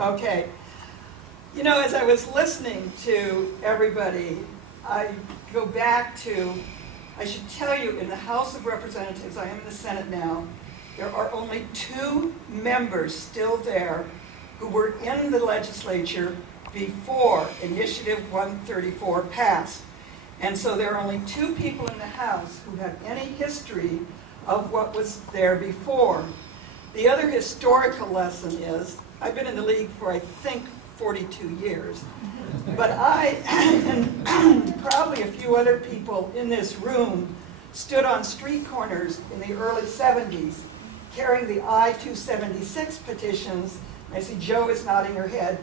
Okay. You know, as I was listening to everybody, I go back to, I should tell you, in the House of Representatives, I am in the Senate now, there are only 2 members still there who were in the legislature before Initiative 134 passed. And so there are only 2 people in the House who have any history of what was there before. The other historical lesson is, I've been in the league for, I think, 42 years. But I, and probably a few other people in this room, stood on street corners in the early 70s carrying the I-276 petitions. I see Joe is nodding her head,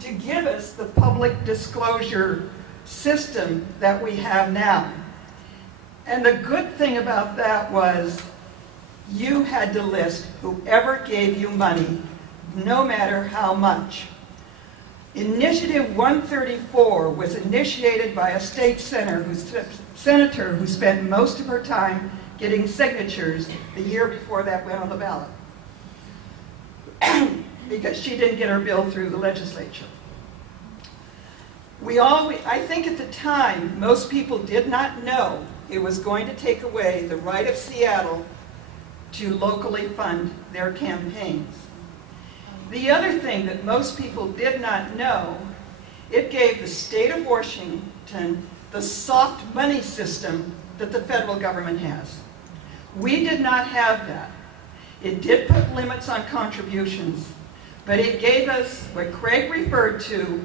to give us the public disclosure system that we have now. And the good thing about that was you had to list whoever gave you money, no matter how much. Initiative 134 was initiated by a state senator who spent most of her time getting signatures the year before that went on the ballot because she didn't get her bill through the legislature. I think at the time, most people did not know it was going to take away the right of Seattle to locally fund their campaigns. The other thing that most people did not know, it gave the state of Washington the soft money system that the federal government has. We did not have that. It did put limits on contributions, but it gave us what Craig referred to,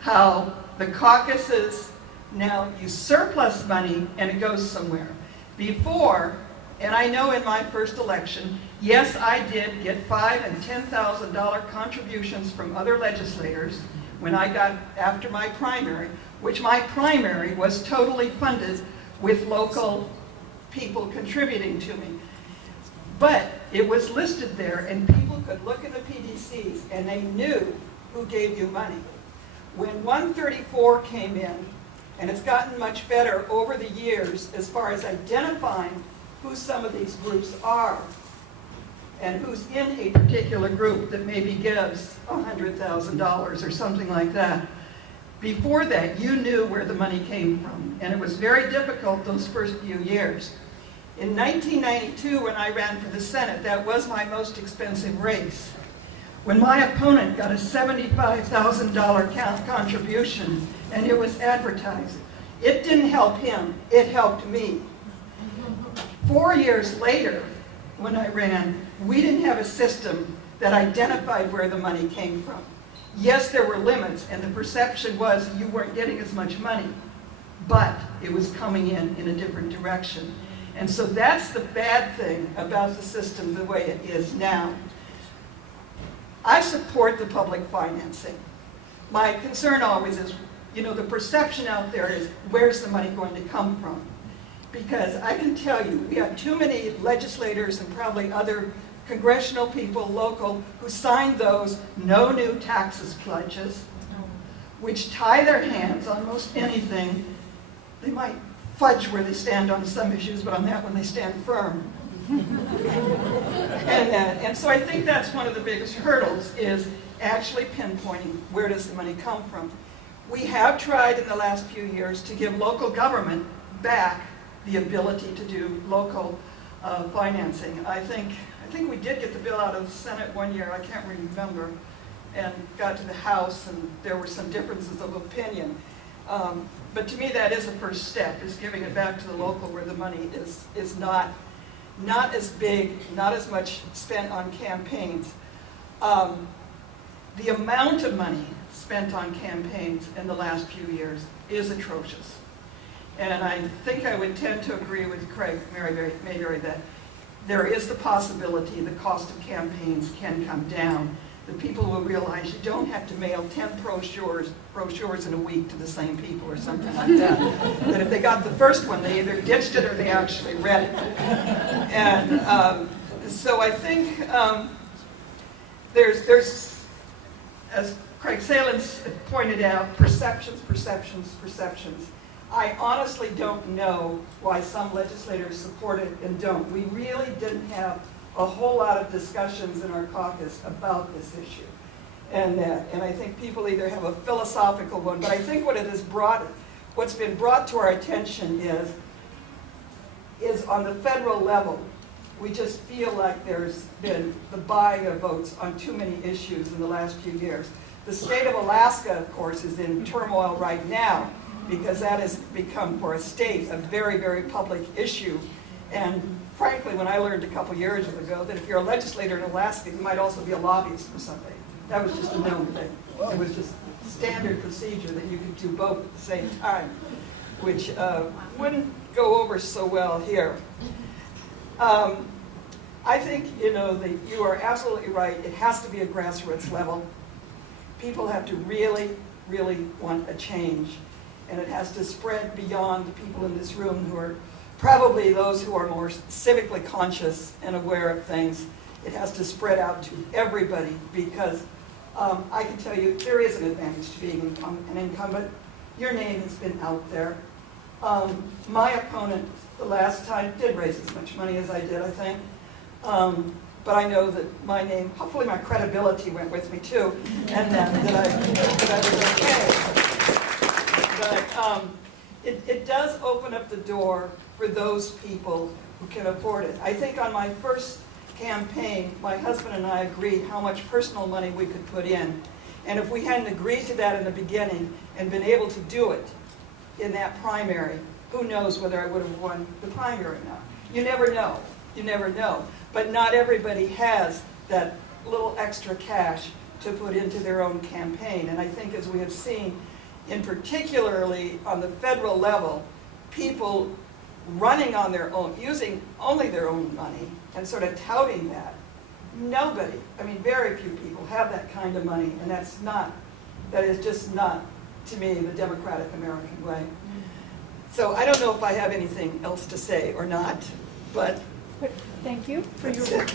how the caucuses, now you surplus money and it goes somewhere. Before, and I know in my first election, yes, I did get $5,000 and $10,000 contributions from other legislators when I got after my primary, which my primary was totally funded with local people contributing to me. But it was listed there and people could look at the PDCs and they knew who gave you money. When 134 came in, and it's gotten much better over the years as far as identifying who some of these groups are and who's in a particular group that maybe gives $100,000 or something like that. Before that, you knew where the money came from, and it was very difficult those first few years. In 1992, when I ran for the Senate, that was my most expensive race. When my opponent got a $75,000 contribution, and it was advertised, it didn't help him, it helped me. 4 years later, when I ran, we didn't have a system that identified where the money came from. Yes, there were limits, and the perception was you weren't getting as much money, but it was coming in a different direction. And so that's the bad thing about the system the way it is now. I support the public financing. My concern always is, you know, the perception out there is, where's the money going to come from? Because I can tell you, we have too many legislators and probably other congressional people, local, who signed those no new taxes pledges, which tie their hands on most anything. They might fudge where they stand on some issues, but on that one they stand firm. And so I think that's one of the biggest hurdles, is actually pinpointing where does the money come from. We have tried in the last few years to give local government back the ability to do local financing. I think we did get the bill out of the Senate one year, I can't remember, and got to the House and there were some differences of opinion. But to me that is the first step, is giving it back to the local where the money is not as big, not as much spent on campaigns. The amount of money spent on campaigns in the last few years is atrocious. And I think I would tend to agree with Craig Mayberry that there is the possibility the cost of campaigns can come down. That people will realize you don't have to mail 10 brochures in a week to the same people or something like that. That if they got the first one, they either ditched it or they actually read it. And so I think there's, as Craig Salins pointed out, perceptions. I honestly don't know why some legislators support it and don't. We really didn't have a whole lot of discussions in our caucus about this issue. and that. And I think people either have a philosophical one, but I think what's been brought to our attention is on the federal level, we just feel like there's been the buying of votes on too many issues in the last few years. The state of Alaska, of course, is in turmoil right now because that has become, for a state, a very, very public issue. And frankly, when I learned a couple years ago that if you're a legislator in Alaska, you might also be a lobbyist for something. That was just a known thing. It was just standard procedure that you could do both at the same time, which wouldn't go over so well here. I think, that you are absolutely right. It has to be a grassroots level. People have to really, really want a change. And it has to spread beyond the people in this room who are probably those who are more civically conscious and aware of things. It has to spread out to everybody because I can tell you there is an advantage to being an incumbent. Your name has been out there. My opponent the last time did raise as much money as I did, I think. But I know that my name, hopefully my credibility went with me too, and that I was okay. But it does open up the door for those people who can afford it. I think on my first campaign, my husband and I agreed how much personal money we could put in. And if we hadn't agreed to that in the beginning and been able to do it in that primary, who knows whether I would have won the primary or not. You never know. You never know. But not everybody has that little extra cash to put into their own campaign. And I think as we have seen, in particularly on the federal level, people running on their own, using only their own money and sort of touting that. Nobody, I mean very few people have that kind of money, and that is just not, to me, the democratic American way. So I don't know if I have anything else to say or not, but thank you for your work.